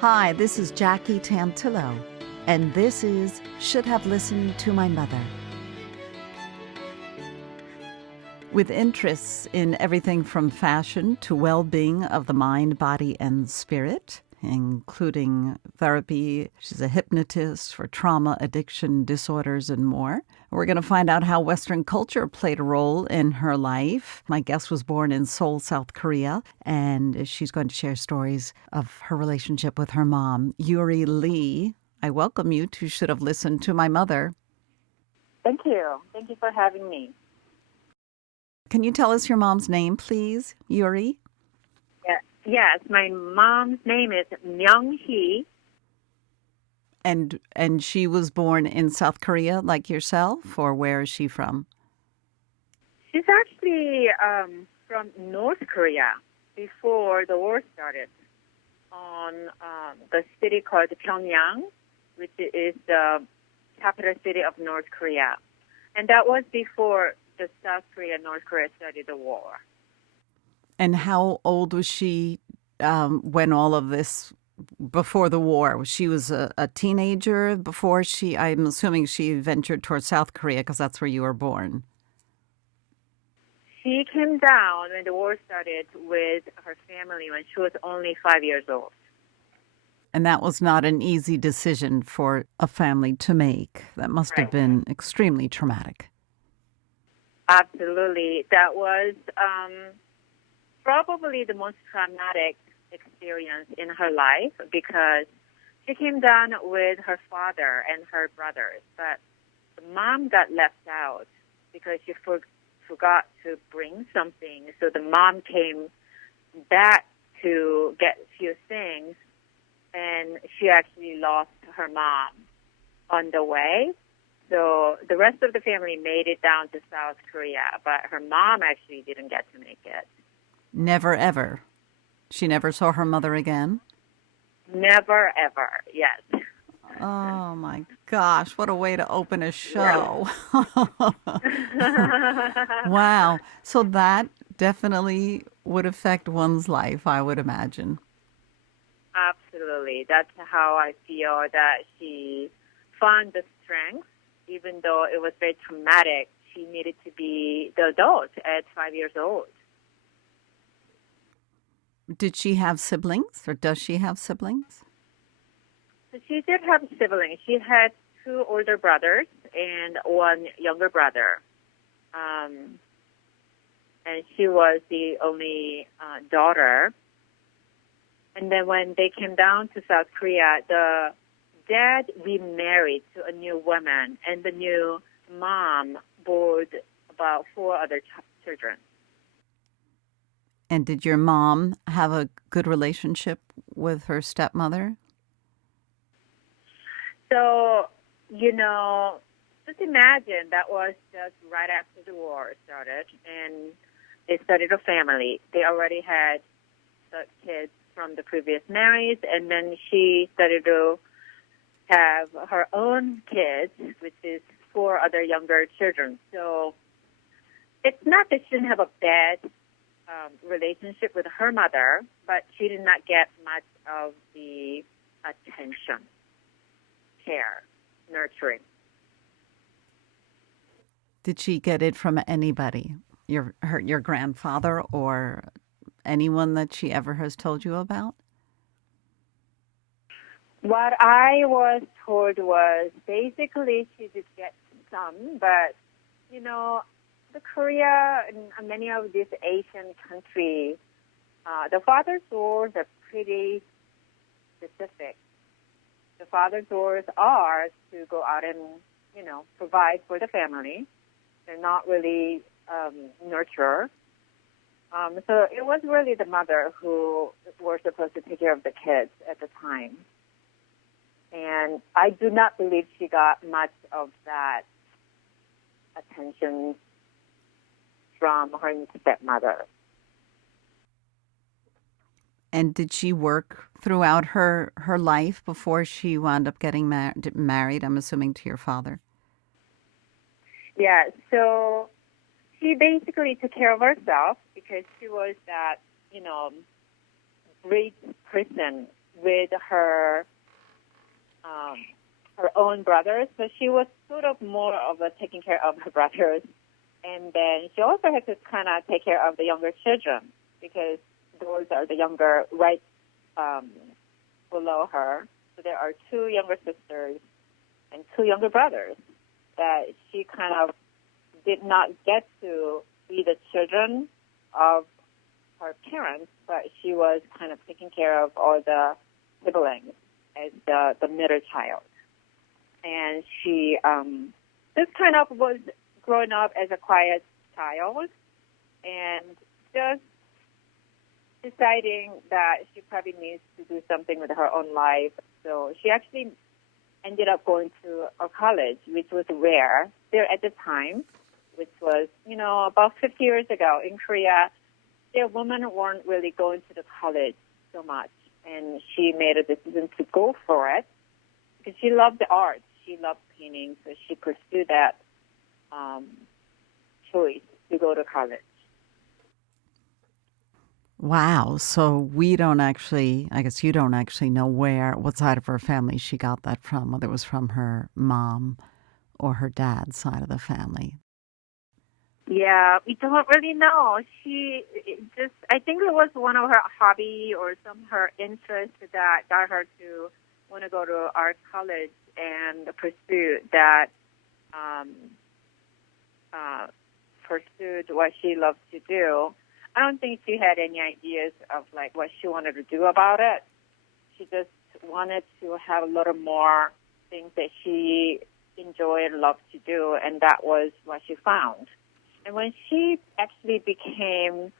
Hi, this is Jackie Tantillo, and this is Should Have Listened to My Mother. With interests in everything from fashion to well-being of the mind, body, and spirit, including therapy. She's a hypnotist for trauma, addiction, disorders, and more. We're going to find out how Western culture played a role in her life. My guest was born in Seoul, South Korea, and she's going to share stories of her relationship with her mom, Uri Lee. I welcome you to Should Have Listened to My Mother. Thank you. Thank you for having me. Can you tell us your mom's name, please, Uri? Yes, my mom's name is Myung Hee. And she was born in South Korea like yourself, or where is she from? She's actually from North Korea before the war started, on the city called Pyongyang, which is the capital city of North Korea. And that was before the South Korea and North Korea started the war. And how old was she when all of this, before the war? She was a teenager before I'm assuming she ventured towards South Korea because that's where you were born. She came down when the war started with her family when she was only 5 years old. And that was not an easy decision for a family to make. That must have been extremely traumatic. Absolutely. That was probably the most traumatic experience in her life because she came down with her father and her brothers, but the mom got left out because she forgot to bring something. So the mom came back to get a few things, and she actually lost her mom on the way. So the rest of the family made it down to South Korea, but her mom actually didn't get to make it. Never, ever. She never saw her mother again? Never, ever, yes. Oh, my gosh. What a way to open a show. Wow. So that definitely would affect one's life, I would imagine. Absolutely. That's how I feel that she found the strength, even though it was very traumatic. She needed to be the adult at 5 years old. Did she have siblings, or does she have siblings? So she did have siblings. She had 2 older brothers and 1 younger brother. And she was the only daughter. And then when they came down to South Korea, the dad remarried to a new woman, and the new mom bore about 4 other children. And did your mom have a good relationship with her stepmother? So, just imagine that was just right after the war started, and they started a family. They already had the kids from the previous marriage, and then she started to have her own kids, which is 4 other younger children. So it's not that she didn't have a bad relationship with her mother, but she did not get much of the attention, care, nurturing. Did she get it from anybody? Your grandfather or anyone that she ever has told you about? What I was told was basically she did get some, but, the Korea and many of these Asian countries, the father's roles are pretty specific. The father's roles are to go out and, provide for the family. They're not really nurturer. So it was really the mother who were supposed to take care of the kids at the time. And I do not believe she got much of that attention from her stepmother. And did she work throughout her life before she wound up getting married, I'm assuming, to your father? Yeah, so she basically took care of herself because she was that, great person with her own brothers. So she was sort of more of a taking care of her brothers. And then she also had to kind of take care of the younger children because those are the younger right below her. So there are two younger sisters and two younger brothers that she kind of did not get to be the children of her parents, but she was kind of taking care of all the siblings as the middle child. And she just kind of was growing up as a quiet child and just deciding that she probably needs to do something with her own life. So she actually ended up going to a college, which was rare there at the time, which was, about 50 years ago in Korea. There, women weren't really going to the college so much. And she made a decision to go for it because she loved the arts. She loved painting, so she pursued that choice to go to college. Wow. So we don't actually, I guess you don't actually know what side of her family she got that from, whether it was from her mom or her dad's side of the family. Yeah, we don't really know. I think it was one of her hobby or some of her interests that got her to want to go to art college and pursue that, pursued what she loved to do. I don't think she had any ideas of what she wanted to do about it. She just wanted to have a little more things that she enjoyed, loved to do, and that was what she found. And when she actually became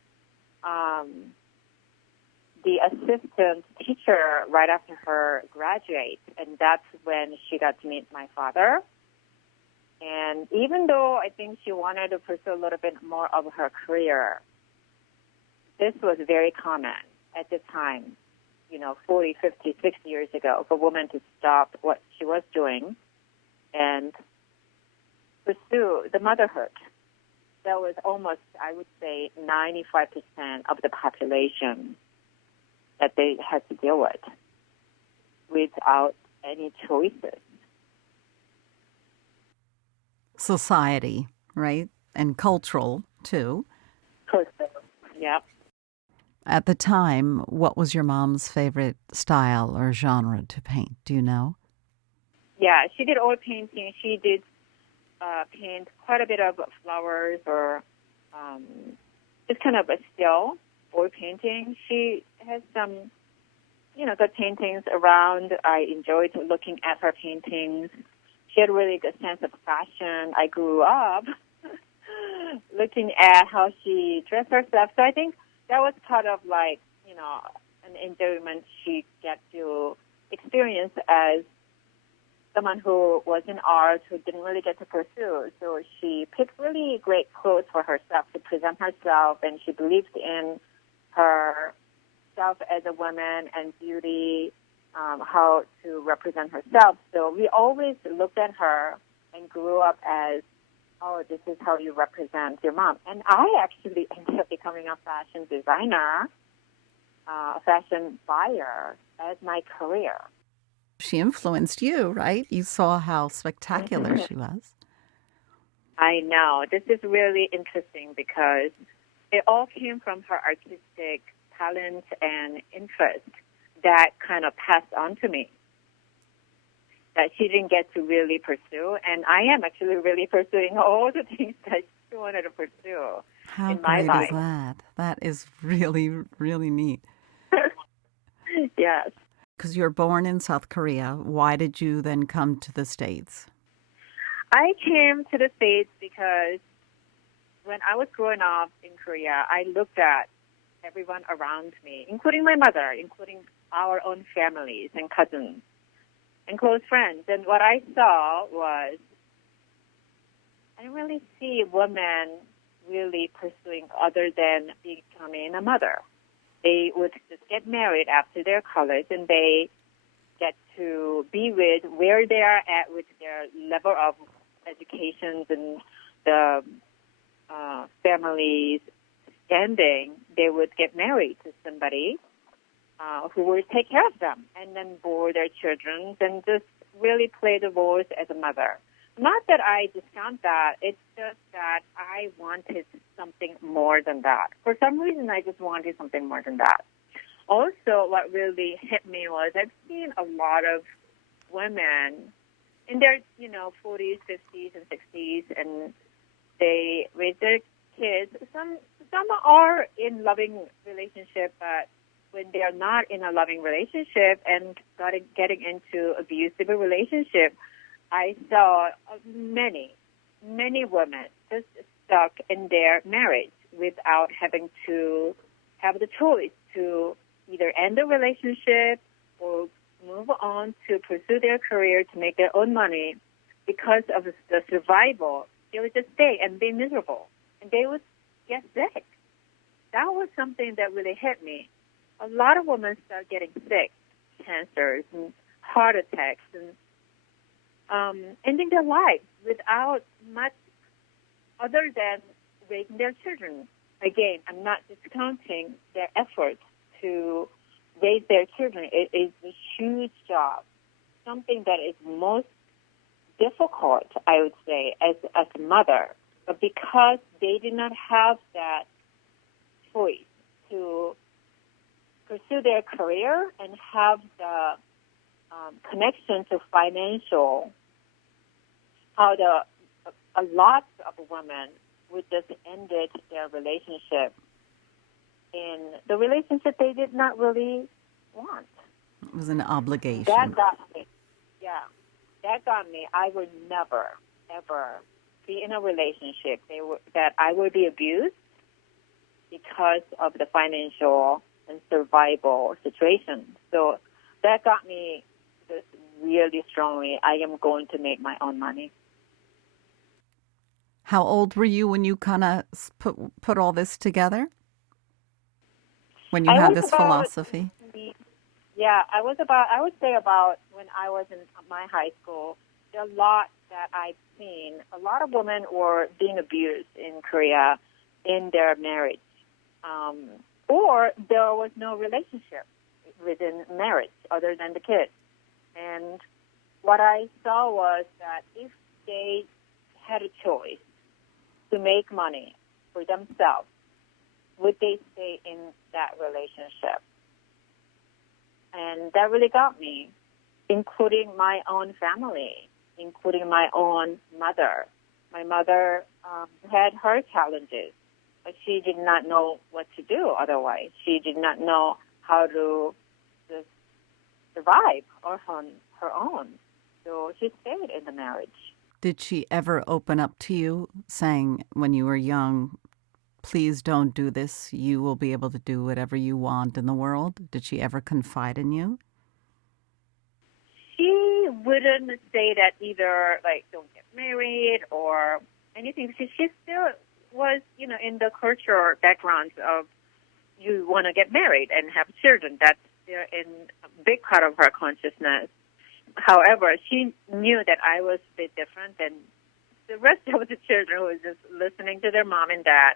the assistant teacher right after her graduate, and that's when she got to meet my father. And even though I think she wanted to pursue a little bit more of her career, this was very common at the time, 40, 50, 60 years ago, for women to stop what she was doing and pursue the motherhood. That was almost, I would say, 95% of the population that they had to deal with without any choices. Society, right? And cultural, too. Yeah. At the time, what was your mom's favorite style or genre to paint? Do you know? Yeah, she did oil painting. She did paint quite a bit of flowers or just kind of a still oil painting. She has some, good paintings around. I enjoyed looking at her paintings. She had a really good sense of fashion. I grew up looking at how she dressed herself. So I think that was part of an enjoyment she got to experience as someone who was in art who didn't really get to pursue. So she picked really great clothes for herself to present herself, and she believed in herself as a woman and beauty, how to represent herself. So we always looked at her and grew up as, oh, this is how you represent your mom. And I actually ended up becoming a fashion designer, a fashion buyer as my career. She influenced you, right? You saw how spectacular she was. I know. This is really interesting because it all came from her artistic talent and interest that kind of passed on to me, that she didn't get to really pursue. And I am actually really pursuing all the things that she wanted to pursue in my life. How great is that? That is really, really neat. Yes. Because you were born in South Korea. Why did you then come to the States? I came to the States because when I was growing up in Korea, I looked at everyone around me, including my mother, including our own families and cousins and close friends. And what I saw was I didn't really see women really pursuing other than becoming a mother. They would just get married after their college, and they get to be with where they are at with their level of education and the family's standing. They would get married to somebody, who will take care of them and then board their children and just really play the roles as a mother. Not that I discount that. It's just that I wanted something more than that. For some reason, I just wanted something more than that. Also, what really hit me was I've seen a lot of women in their, 40s, 50s, and 60s, and they raise their kids. Some are in loving relationship, but when they are not in a loving relationship and getting into abusive relationship, I saw many women just stuck in their marriage without having to have the choice to either end the relationship or move on to pursue their career to make their own money because of the survival. They would just stay and be miserable, and they would get sick. That was something that really hit me. A lot of women start getting sick, cancers and heart attacks, and ending their lives without much other than raising their children. Again, I'm not discounting their efforts to raise their children. It is a huge job, something that is most difficult, I would say, as a mother. But because they did not have that choice to pursue their career and have the connection to financial, a lot of women would just ended their relationship in the relationship they did not really want. It was an obligation. That got me. Yeah, that got me. I would never, ever be in a relationship that I would be abused because of the financial and survival situation. So that got me just really strongly. I am going to make my own money. How old were you when you kind of put all this together? When you had this philosophy? Yeah, I would say about when I was in my high school, there are a lot that I've seen. A lot of women were being abused in Korea in their marriage. Or there was no relationship within marriage other than the kids. And what I saw was that if they had a choice to make money for themselves, would they stay in that relationship? And that really got me, including my own family, including my own mother. My mother had her challenges, but she did not know what to do otherwise. She did not know how to just survive on her own. So she stayed in the marriage. Did she ever open up to you, saying when you were young, please don't do this, you will be able to do whatever you want in the world? Did she ever confide in you? She wouldn't say that either, like, don't get married or anything. She still was, in the cultural background of you want to get married and have children. That's in a big part of her consciousness. However, she knew that I was a bit different than the rest of the children who was just listening to their mom and dad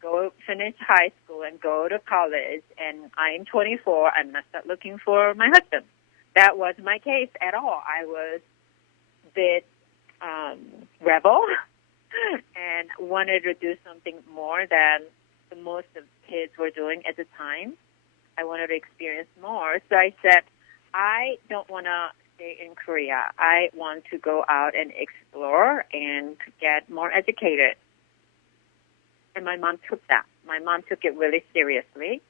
go finish high school and go to college, and I'm 24, I'm not start looking for my husband. That was my case at all. I was a bit rebel and wanted to do something more than the most of kids were doing at the time. I wanted to experience more. So I said, I don't want to stay in Korea. I want to go out and explore and get more educated. And my mom took that. My mom took it really seriously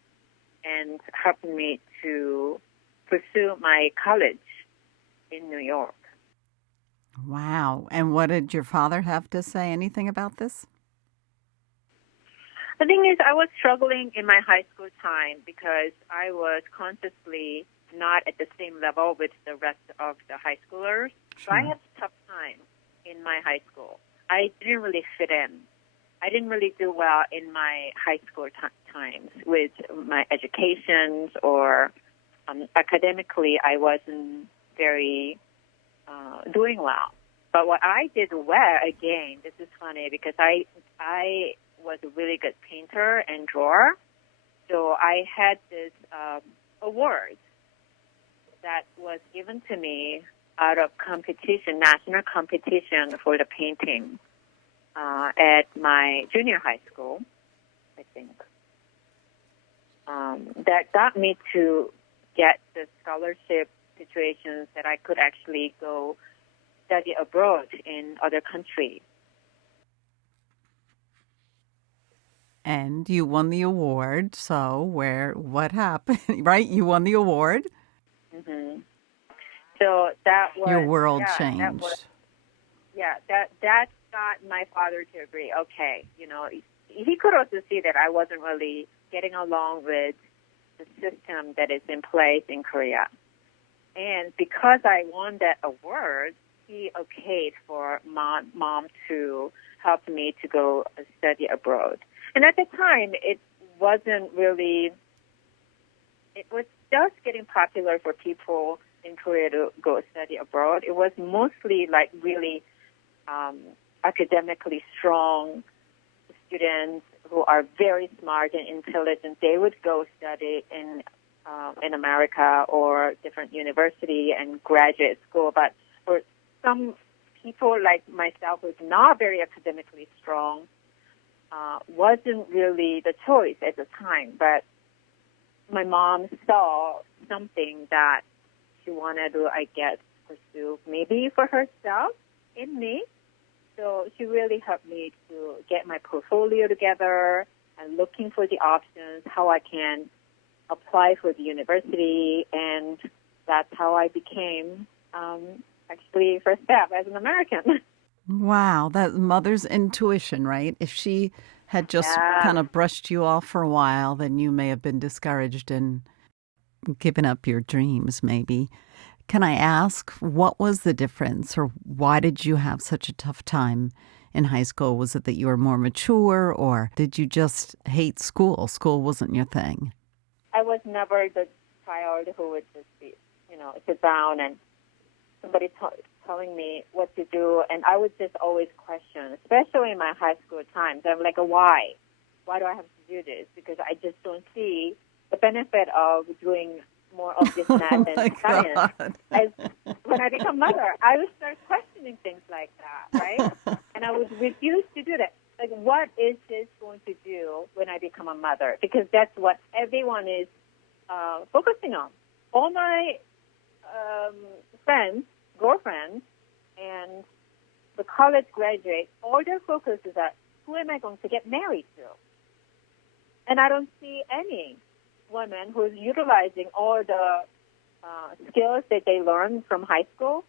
and helped me to pursue my college in New York. Wow. And what did your father have to say? Anything about this? The thing is, I was struggling in my high school time because I was consciously not at the same level with the rest of the high schoolers. Sure. So I had a tough time in my high school. I didn't really fit in. I didn't really do well in my high school times with my educations or academically. I wasn't very doing well. But what I did well, again, this is funny because I was a really good painter and drawer. So I had this award that was given to me out of competition, national competition for the painting at my junior high school, I think. That got me to get the scholarship situations that I could actually go study abroad in other countries. And you won the award. So what happened, right? You won the award. Mm-hmm. So that was Your world that changed. that got my father to agree. Okay, he could also see that I wasn't really getting along with the system that is in place in Korea. And because I won that award, he okayed for mom to help me to go study abroad. And at the time, it wasn't really, it was just getting popular for people in Korea to go study abroad. It was mostly like really academically strong students who are very smart and intelligent. They would go study in America or different university and graduate school. But for some people like myself who's not very academically strong, wasn't really the choice at the time. But my mom saw something that she wanted to, I guess, pursue maybe for herself in me. So she really helped me to get my portfolio together and looking for the options, how I can apply for the university, and that's how I became actually first step as an American. Wow, that mother's intuition, right? If she had just kind of brushed you off for a while, then you may have been discouraged and given up your dreams, maybe. Can I ask, what was the difference, or why did you have such a tough time in high school? Was it that you were more mature, or did you just hate school? School wasn't your thing. I was never the child who would just be, sit down and somebody telling me what to do, and I would just always question, especially in my high school times. I'm like, why? Why do I have to do this? Because I just don't see the benefit of doing more of this math and science. As when I become mother, I would start questioning things like that, right? And I would refuse to do that. Like, what is this going to do when I become a mother? Because that's what everyone is focusing on. All my friends, girlfriends, and the college graduates, all their focus is that who am I going to get married to? And I don't see any woman who's utilizing all the skills that they learned from high school.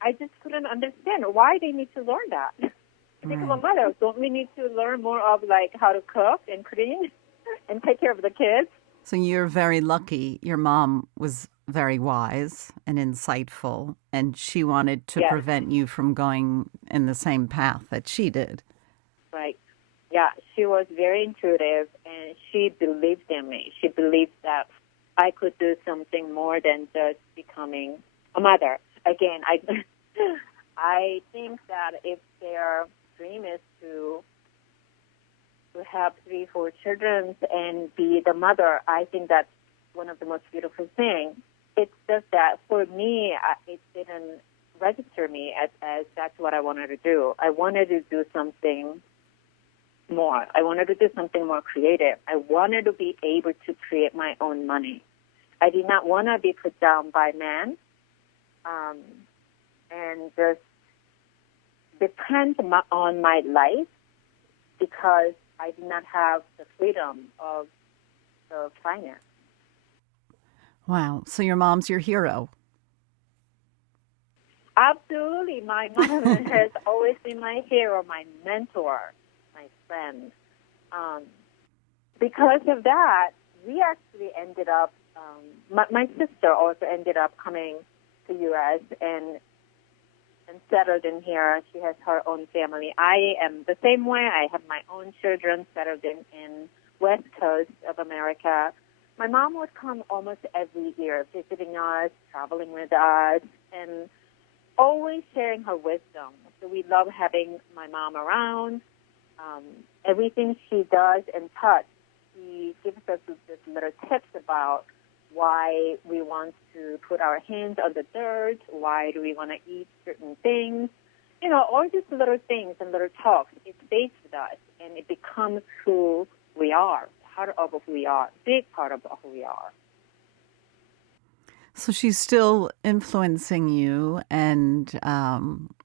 I just couldn't understand why they need to learn that. To become a mother, don't we need to learn more of like how to cook and clean and take care of the kids? So you're very lucky. Your mom was very wise and insightful, and she wanted to prevent you from going in the same path that she did. Right. Yeah, she was very intuitive, and she believed in me. She believed that I could do something more than just becoming a mother. Again, I think that if their dream is to have 3-4 children and be the mother, I think that's one of the most beautiful things. It's just that for me, it didn't register me as that's what I wanted to do. I wanted to do something more. I wanted to do something more creative. I wanted to be able to create my own money. I did not want to be put down by men and just depend on my life because I did not have the freedom of the finance. Wow. So your mom's your hero. Absolutely. My mom has always been my hero, my mentor, my friend. Because of that, we actually ended up, my sister also ended up coming to U.S. and settled in here. She has her own family. I am the same way. I have my own children settled in West Coast of America. My mom would come almost every year, visiting us, traveling with us, and always sharing her wisdom. So we love having my mom around. Everything she does and touch, she gives us just little tips about why we want to put our hands on the dirt, why do we want to eat certain things. All these little things and little talks, it stays with us, and it becomes who we are, part of who we are, big part of who we are. So she's still influencing you and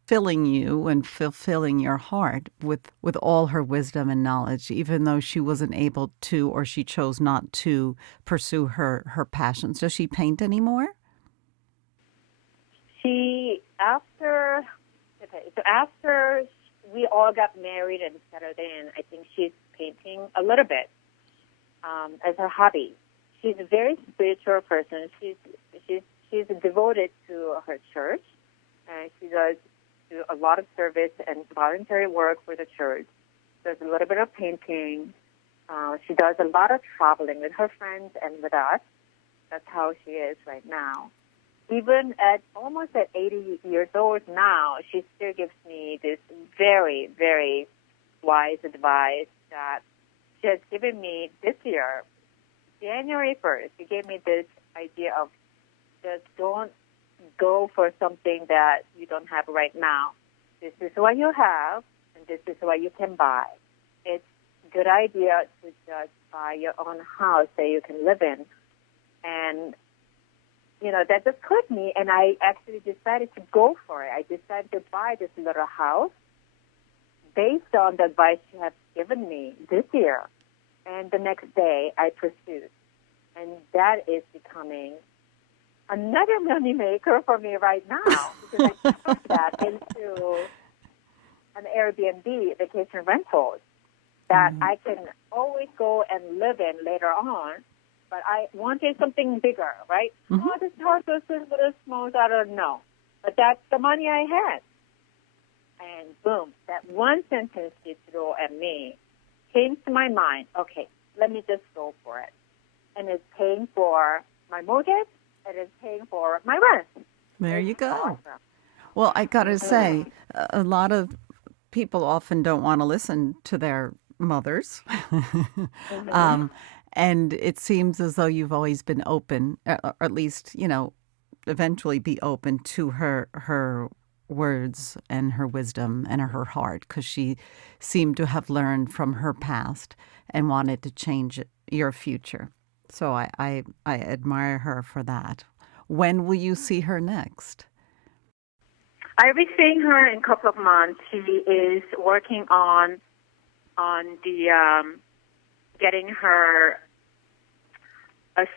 filling you and fulfilling your heart with all her wisdom and knowledge, even though she wasn't able to, or she chose not to pursue her passions. Does she paint anymore? After we all got married and settled in, I think she's painting a little bit as her hobby. She's a very spiritual person. She's devoted to her church, and she does do a lot of service and voluntary work for the church. Does a little bit of painting. She does a lot of traveling with her friends and with us. That's how she is right now. Even almost at 80 years old now, she still gives me this very, very wise advice that she has given me this year. January 1st, she gave me this idea of just don't go for something that you don't have right now. This is what you have, and this is what you can buy. It's a good idea to just buy your own house that you can live in. And, that just clicked me, and I actually decided to go for it. I decided to buy this little house based on the advice she has given me this year. And the next day, I pursued. And that is becoming another money maker for me right now, because I turned that into an Airbnb, vacation rentals, that I can always go and live in later on. But I wanted something bigger, right? Oh, this house is a little small, I don't know. But that's the money I had. And boom, that one sentence she threw at me came to my mind. Okay, let me just go for it. And it's paying for my mortgage, and it's paying for my rent. There you go. Awesome. Well, I got to say, a lot of people often don't want to listen to their mothers. And it seems as though you've always been open, or at least, eventually be open to her words and her wisdom and her heart, because she seemed to have learned from her past and wanted to change your future. So I admire her for that. When will you see her next? I'll be seeing her in a couple of months. She is working on the getting her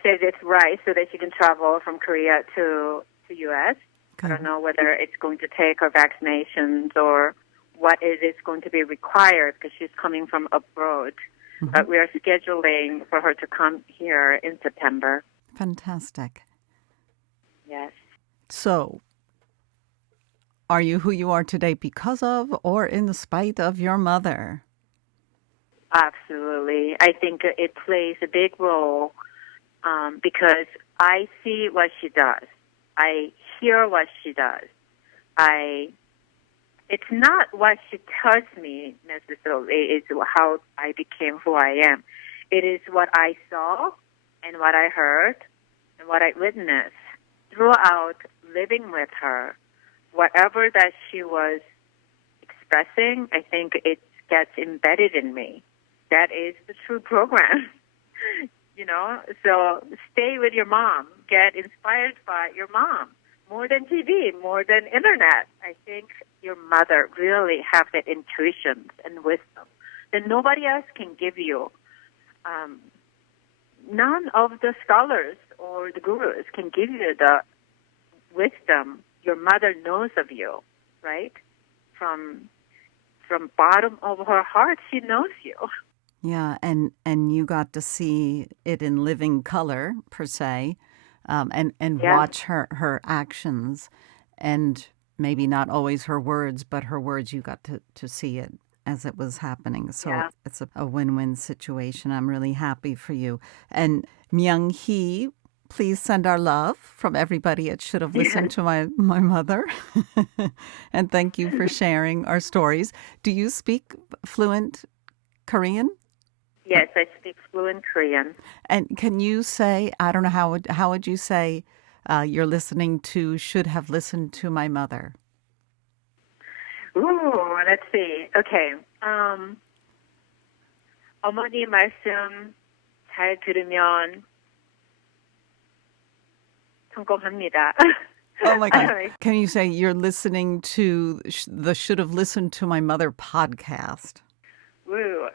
status right so that she can travel from Korea to U.S. Okay. I don't know whether it's going to take her vaccinations or what it is going to be required, because she's coming from abroad. But we are scheduling for her to come here in September. Fantastic. Yes. So, are you who you are today because of or in spite of your mother? Absolutely. I think it plays a big role because I see what she does. I hear what she does. It's not what she tells me necessarily. It's how I became who I am. It is what I saw and what I heard and what I witnessed throughout living with her. Whatever that she was expressing, I think it gets embedded in me. That is the true program. So stay with your mom. Get inspired by your mom. More than TV, more than internet. I think your mother really have that intuition and wisdom that nobody else can give you. None of the scholars or the gurus can give you the wisdom your mother knows of you, right? From bottom of her heart, she knows you. Yeah, and you got to see it in living color, per se, and watch her actions, and maybe not always her words, but her words, you got to see it as it was happening. So it's a win-win situation. I'm really happy for you. And Myung Hee, please send our love from everybody that should have listened to my mother. And thank you for sharing our stories. Do you speak fluent Korean? Yes, I speak fluent Korean. And can you say, I don't know, how would you say you're listening to should have listened to my mother? Ooh, let's see. Okay. 어머니 말씀 잘 들으면 성공합니다. Oh my God. Can you say you're listening to the Should Have Listened to My Mother podcast? Woo.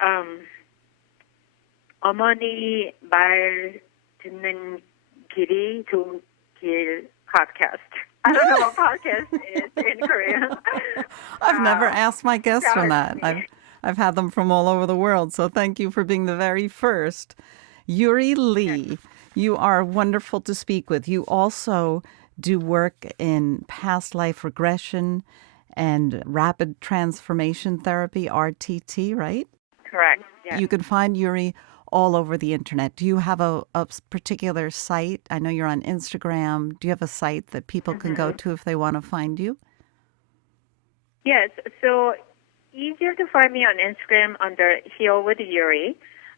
어머니 말 듣는 길이 좋은 길 podcast. I don't know what podcast is in Korean. I've never asked my guests from that. I've had them from all over the world, so thank you for being the very first. Uri Lee, you are wonderful to speak with. You also do work in past life regression and rapid transformation therapy, RTT, right? Correct. Yes. You can find Uri all over the internet. Do you have a particular site? I know you're on Instagram. Do you have a site that people can go to if they want to find you? Yes. So easier to find me on Instagram under Heal with Uri.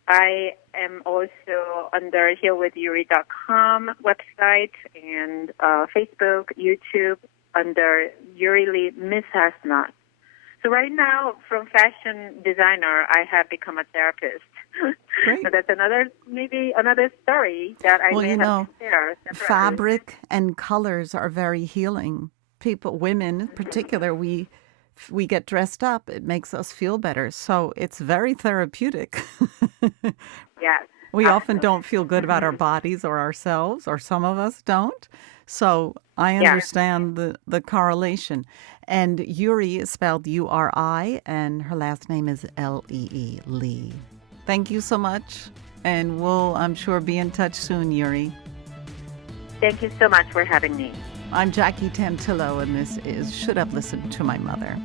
I am also under healwithuri.com website and Facebook, YouTube under Uri Lee Miss Hasnot. So right now, from fashion designer, I have become a therapist. Great. So that's maybe another story that I may have to share separately. Fabric and colors are very healing. Women in particular, we get dressed up, it makes us feel better. So it's very therapeutic. Yes. We often don't feel good about our bodies or ourselves, or some of us don't. So I understand the correlation. And Uri is spelled U-R-I, and her last name is L-E-E, Lee. Thank you so much. And we'll, I'm sure, be in touch soon, Uri. Thank you so much for having me. I'm Jackie Tantillo, and this is Should Have Listened to My Mother.